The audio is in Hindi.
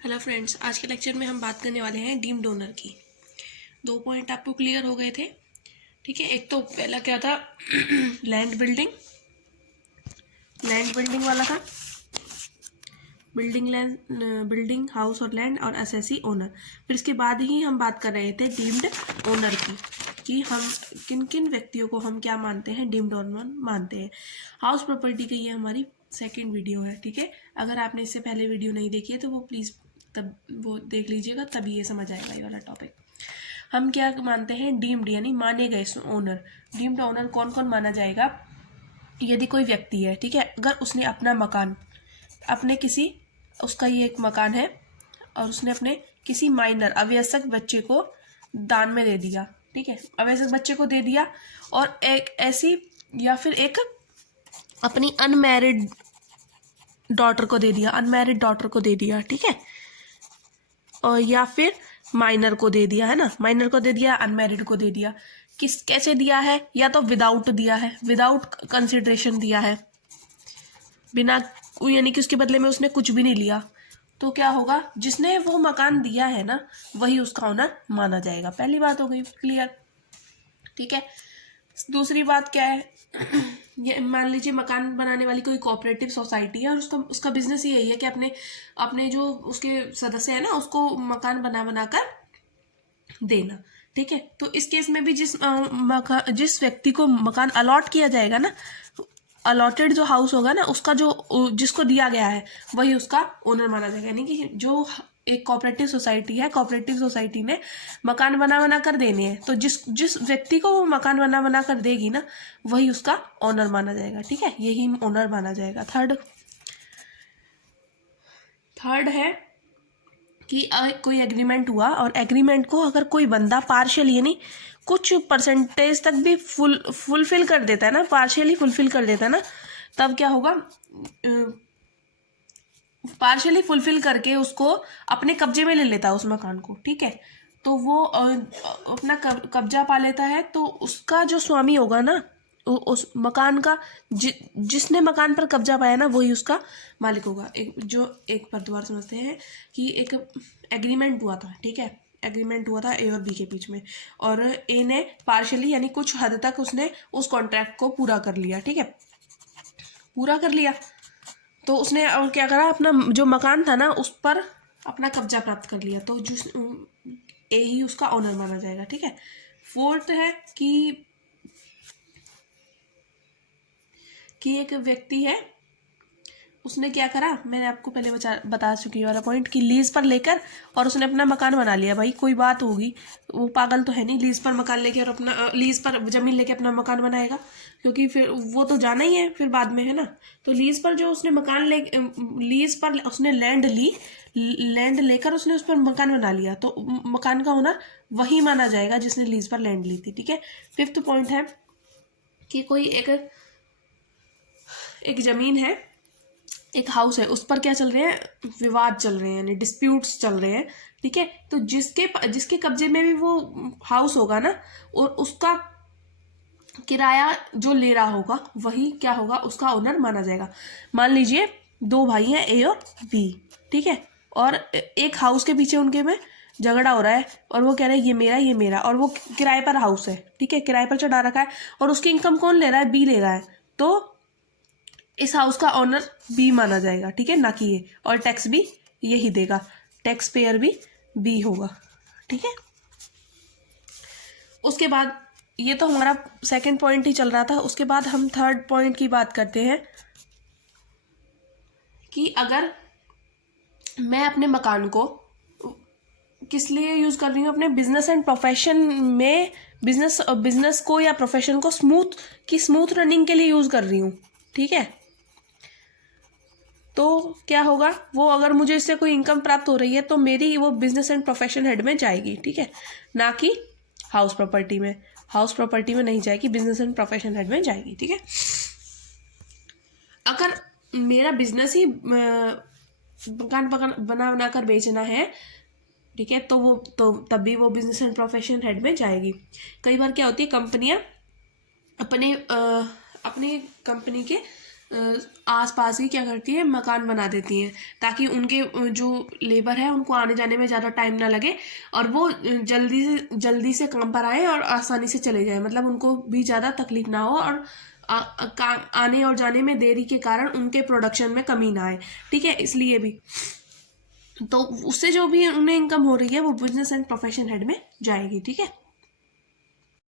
हेलो फ्रेंड्स, आज के लेक्चर में हम बात करने वाले हैं डीम्ड ओनर की। 2 पॉइंट आपको क्लियर हो गए थे, ठीक है। एक तो पहला क्या था, लैंड बिल्डिंग वाला था, बिल्डिंग हाउस और लैंड और एसएससी ओनर। फिर इसके बाद ही हम बात कर रहे थे डीम्ड ओनर की, कि हम किन किन व्यक्तियों को हम क्या मानते हैं, डीम्ड ओनर मानते हैं। हाउस प्रॉपर्टी की ये हमारी सेकंड वीडियो है, ठीक है। अगर आपने इससे पहले वीडियो नहीं देखी है तो वो प्लीज़ तब वो देख लीजिएगा, तभी ये समझ आएगा ये वाला टॉपिक। हम क्या मानते हैं, डीम्ड यानी माने गए ओनर। डीम्ड ओनर कौन कौन माना जाएगा? यदि कोई व्यक्ति है, ठीक है, अगर उसने अपना मकान अपने किसी, उसका ये एक मकान है और उसने अपने किसी माइनर अवयस्क बच्चे को दान में दे दिया, ठीक है, अवयस्क बच्चे को दे दिया, और एक ऐसी या फिर एक अपनी अनमैरिड डॉटर को दे दिया, ठीक है, और या फिर माइनर को दे दिया, है ना, माइनर को दे दिया, अनमैरिड को दे दिया। कैसे दिया है? या तो विदाउट दिया है, विदाउट कंसिडरेशन दिया है, बिना, यानी कि उसके बदले में उसने कुछ भी नहीं लिया, तो क्या होगा, जिसने वो मकान दिया है ना, वही उसका ओनर माना जाएगा। पहली बात हो गई क्लियर, ठीक है। दूसरी बात क्या है, ये मान लीजिए मकान बनाने वाली कोई कोऑपरेटिव सोसाइटी है और उसका बिजनेस ही यही है कि अपने अपने जो उसके सदस्य है ना, उसको मकान बना कर देना, ठीक है। तो इस केस में भी जिस व्यक्ति को मकान अलॉट किया जाएगा ना, अलॉटेड जो हाउस होगा ना, उसका जो जिसको दिया गया है वही उसका ओनर माना जाएगा। यानी कि जो एक कोऑपरेटिव सोसाइटी है, कोऑपरेटिव सोसाइटी ने मकान बना कर देने हैं, तो जिस जिस व्यक्ति को वो मकान बना कर देगी ना, वही उसका ओनर माना जाएगा, ठीक है, यही ओनर माना जाएगा। थर्ड है कि कोई एग्रीमेंट हुआ और एग्रीमेंट को अगर कोई बंदा पार्शियल यानी कुछ परसेंटेज तक भी फुलफिल कर देता है ना, पार्शियली फुलफिल कर देता है ना, तब क्या होगा, पार्शियली फुलफिल करके उसको अपने कब्जे में ले लेता है उस मकान को, ठीक है। तो वो अपना कब्जा पा लेता है, तो उसका जो स्वामी होगा ना, उस मकान का, जिसने मकान पर कब्जा पाया ना, वही उसका मालिक होगा। एक पर दोबारा समझते हैं कि एक एग्रीमेंट हुआ था, ठीक है, एग्रीमेंट हुआ था ए और बी के बीच में, और ए ने पार्शियली यानी कुछ हद तक उसने उस कॉन्ट्रैक्ट को पूरा कर लिया, ठीक है, पूरा कर लिया। तो उसने और क्या करा, अपना जो मकान था ना, उस पर अपना कब्जा प्राप्त कर लिया, तो जिस ए ही उसका ओनर माना जाएगा, ठीक है। फोर्थ है कि एक व्यक्ति है, उसने क्या करा, मैंने आपको पहले बता चुकी वाला पॉइंट, कि लीज पर लेकर और उसने अपना मकान बना लिया। भाई कोई बात होगी, वो पागल तो है नहीं, लीज पर मकान लेके और अपना लीज पर जमीन लेके अपना मकान बनाएगा, क्योंकि फिर वो तो जाना ही है फिर बाद में, है ना। तो लीज पर जो उसने मकान लीज पर उसने लैंड लेकर उसने उस पर मकान बना लिया, तो मकान का ओनर वही माना जाएगा जिसने लीज पर लैंड ली थी, ठीक है। फिफ्थ पॉइंट है कि कोई एक जमीन है, एक हाउस है, उस पर क्या चल रहे हैं, विवाद चल रहे हैं, यानी डिस्प्यूट्स चल रहे हैं, ठीक है। तो जिसके कब्जे में भी वो हाउस होगा ना, और उसका किराया जो ले रहा होगा, वही क्या होगा, उसका ओनर माना जाएगा। मान लीजिए 2 भाई हैं, ए और बी, ठीक है, और एक हाउस के पीछे उनके में झगड़ा हो रहा है, और वो कह रहे हैं ये मेरा, और वो किराए पर हाउस है, ठीक है, किराए पर चढ़ा रखा है, और उसकी इनकम कौन ले रहा है, बी ले रहा है, तो इस हाउस का ओनर बी माना जाएगा, ठीक है, ना कि ये, और टैक्स भी यही देगा, टैक्स पेयर भी बी होगा, ठीक है। उसके बाद ये तो हमारा सेकंड पॉइंट ही चल रहा था, उसके बाद हम थर्ड पॉइंट की बात करते हैं कि अगर मैं अपने मकान को किस लिए यूज कर रही हूँ, अपने बिजनेस एंड प्रोफेशन में, बिजनेस को या प्रोफेशन को स्मूथ रनिंग के लिए यूज कर रही हूँ, ठीक है, तो क्या होगा, वो अगर मुझे इससे कोई इनकम प्राप्त हो रही है, तो मेरी वो बिजनेस एंड प्रोफेशन हेड में जाएगी, ठीक है, ना कि हाउस प्रॉपर्टी में नहीं जाएगी, बिजनेस एंड प्रोफेशन हेड में जाएगी, ठीक है। अगर मेरा बिजनेस ही मकान बना कर बेचना है, ठीक है, तो तब भी वो बिजनेस एंड प्रोफेशन हेड में जाएगी। कई बार क्या होती है, कंपनियां अपने कंपनी के आसपास ही क्या करती है, मकान बना देती हैं, ताकि उनके जो लेबर है उनको आने जाने में ज़्यादा टाइम ना लगे और वो जल्दी से काम पर आए और आसानी से चले जाए, मतलब उनको भी ज़्यादा तकलीफ ना हो और काम आने और जाने में देरी के कारण उनके प्रोडक्शन में कमी ना आए। ठीक है, इसलिए भी तो उससे जो भी उन्हें इनकम हो रही है वो बिजनेस एंड प्रोफेशन हेड में जाएगी। ठीक है।